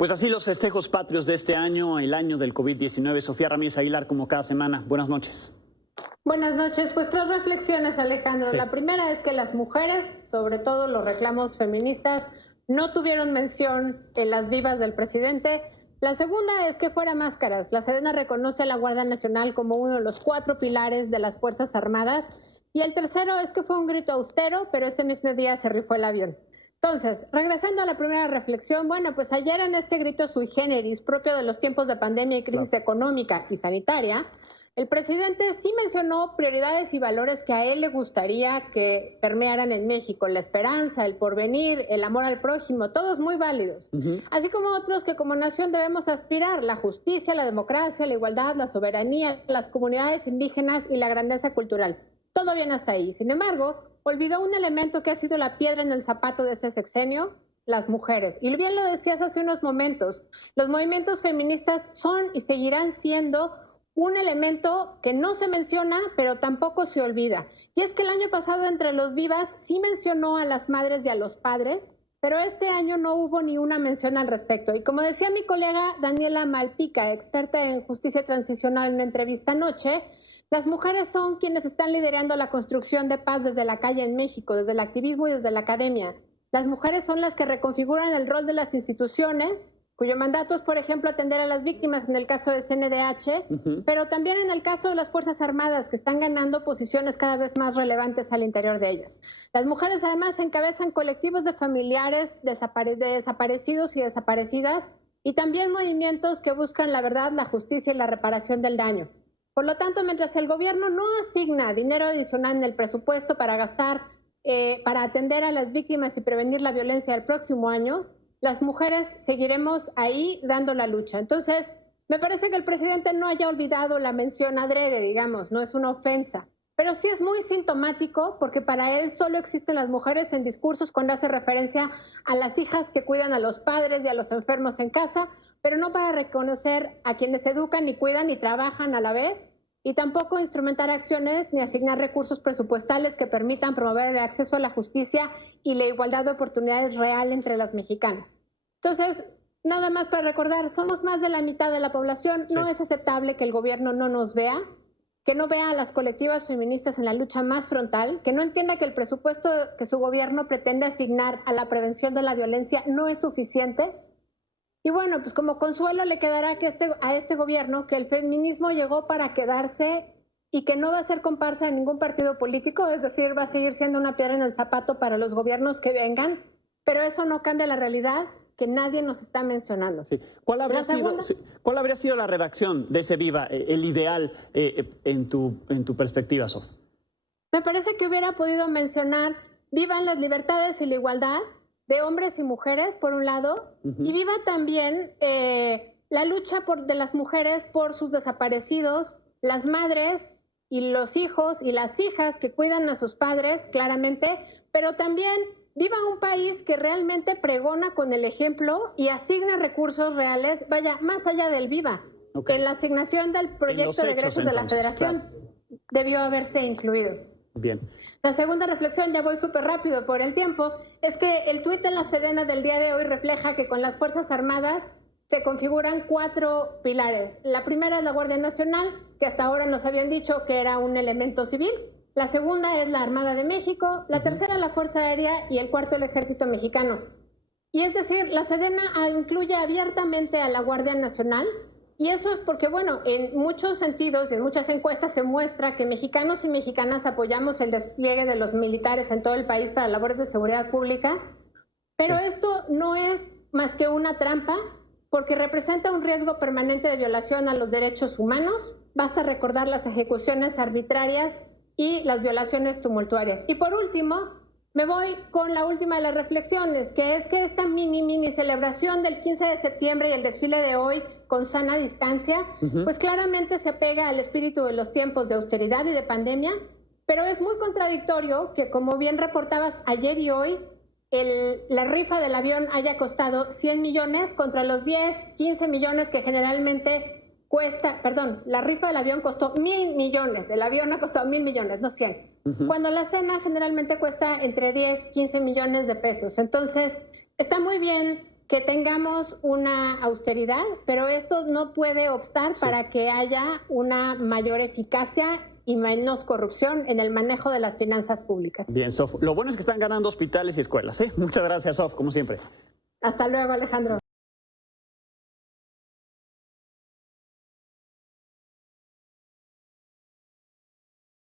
Pues así los festejos patrios de este año, el año del COVID-19. Sofía Ramírez Aguilar, como cada semana. Buenas noches. Buenas noches. Pues tres reflexiones, Alejandro. Sí. La primera es que las mujeres, sobre todo los reclamos feministas, no tuvieron mención en las vivas del presidente. La segunda es que fuera máscaras. La Sedena reconoce a la Guardia Nacional como uno de los 4 pilares de las Fuerzas Armadas. Y el tercero es que fue un grito austero, pero ese mismo día se rifó el avión. Entonces, regresando a la primera reflexión, bueno, pues ayer en este grito sui generis, propio de los tiempos de pandemia y crisis económica y sanitaria, el presidente sí mencionó prioridades y valores que a él le gustaría que permearan en México: la esperanza, el porvenir, el amor al prójimo, todos muy válidos, así como otros que como nación debemos aspirar: la justicia, la democracia, la igualdad, la soberanía, las comunidades indígenas y la grandeza cultural. Todo bien hasta ahí. Sin embargo, olvidó un elemento que ha sido la piedra en el zapato de ese sexenio: las mujeres. Y bien lo decías hace unos momentos, los movimientos feministas son y seguirán siendo un elemento que no se menciona, pero tampoco se olvida. Y es que el año pasado, entre los vivas, sí mencionó a las madres y a los padres, pero este año no hubo ni una mención al respecto. Y como decía mi colega Daniela Malpica, experta en justicia transicional, en una entrevista anoche, las mujeres son quienes están liderando la construcción de paz desde la calle en México, desde el activismo y desde la academia. Las mujeres son las que reconfiguran el rol de las instituciones, cuyo mandato es, por ejemplo, atender a las víctimas en el caso de CNDH, pero también en el caso de las Fuerzas Armadas, que están ganando posiciones cada vez más relevantes al interior de ellas. Las mujeres además encabezan colectivos de familiares de desaparecidos y desaparecidas, y también movimientos que buscan la verdad, la justicia y la reparación del daño. Por lo tanto, mientras el gobierno no asigna dinero adicional en el presupuesto para gastar, para atender a las víctimas y prevenir la violencia el próximo año, las mujeres seguiremos ahí dando la lucha. Entonces, me parece que el presidente no haya olvidado la mención adrede, digamos, no es una ofensa, pero sí es muy sintomático, porque para él solo existen las mujeres en discursos cuando hace referencia a las hijas que cuidan a los padres y a los enfermos en casa, pero no para reconocer a quienes educan y cuidan y trabajan a la vez, y tampoco instrumentar acciones ni asignar recursos presupuestales que permitan promover el acceso a la justicia y la igualdad de oportunidades real entre las mexicanas. Entonces, nada más para recordar, somos más de la mitad de la población. Sí. No es aceptable que el gobierno no nos vea, que no vea a las colectivas feministas en la lucha más frontal, que no entienda que el presupuesto que su gobierno pretende asignar a la prevención de la violencia no es suficiente. Y bueno, pues como consuelo le quedará que a este gobierno que el feminismo llegó para quedarse y que no va a ser comparsa de ningún partido político, es decir, va a seguir siendo una piedra en el zapato para los gobiernos que vengan, pero eso no cambia la realidad que nadie nos está mencionando. Sí. ¿Cuál habría sido la redacción de ese Viva, el ideal en tu perspectiva, Sof? Me parece que hubiera podido mencionar: vivan las libertades y la igualdad de hombres y mujeres, por un lado, y viva también la lucha de las mujeres por sus desaparecidos, las madres y los hijos y las hijas que cuidan a sus padres, claramente, pero también viva un país que realmente pregona con el ejemplo y asigna recursos reales, vaya, más allá del Viva. Okay. En la asignación del proyecto de egresos de la Federación, claro, debió haberse incluido. Bien. La segunda reflexión, ya voy súper rápido por el tiempo, es que el tuit de la Sedena del día de hoy refleja que con las Fuerzas Armadas se configuran 4 pilares. La primera es la Guardia Nacional, que hasta ahora nos habían dicho que era un elemento civil. La segunda es la Armada de México, la tercera la Fuerza Aérea y el cuarto el Ejército Mexicano. Y es decir, la Sedena incluye abiertamente a la Guardia Nacional, y eso es porque, bueno, en muchos sentidos y en muchas encuestas se muestra que mexicanos y mexicanas apoyamos el despliegue de los militares en todo el país para labores de seguridad pública, pero sí, esto no es más que una trampa, porque representa un riesgo permanente de violación a los derechos humanos. Basta recordar las ejecuciones arbitrarias y las violaciones tumultuarias. Y por último, me voy con la última de las reflexiones, que es que esta mini celebración del 15 de septiembre y el desfile de hoy con sana distancia, pues claramente se apega al espíritu de los tiempos de austeridad y de pandemia, pero es muy contradictorio que, como bien reportabas ayer y hoy, la rifa del avión haya costado 100 millones contra los 10, 15 millones que generalmente cuesta, perdón, la rifa del avión costó 1,000 millones, el avión ha costado 1,000 millones, no 100. Cuando la cena generalmente cuesta entre 10, 15 millones de pesos. Entonces, está muy bien que tengamos una austeridad, pero esto no puede obstar para que haya una mayor eficacia y menos corrupción en el manejo de las finanzas públicas. Bien, Sof. Lo bueno es que están ganando hospitales y escuelas, ¿eh? Muchas gracias, Sof, como siempre. Hasta luego, Alejandro.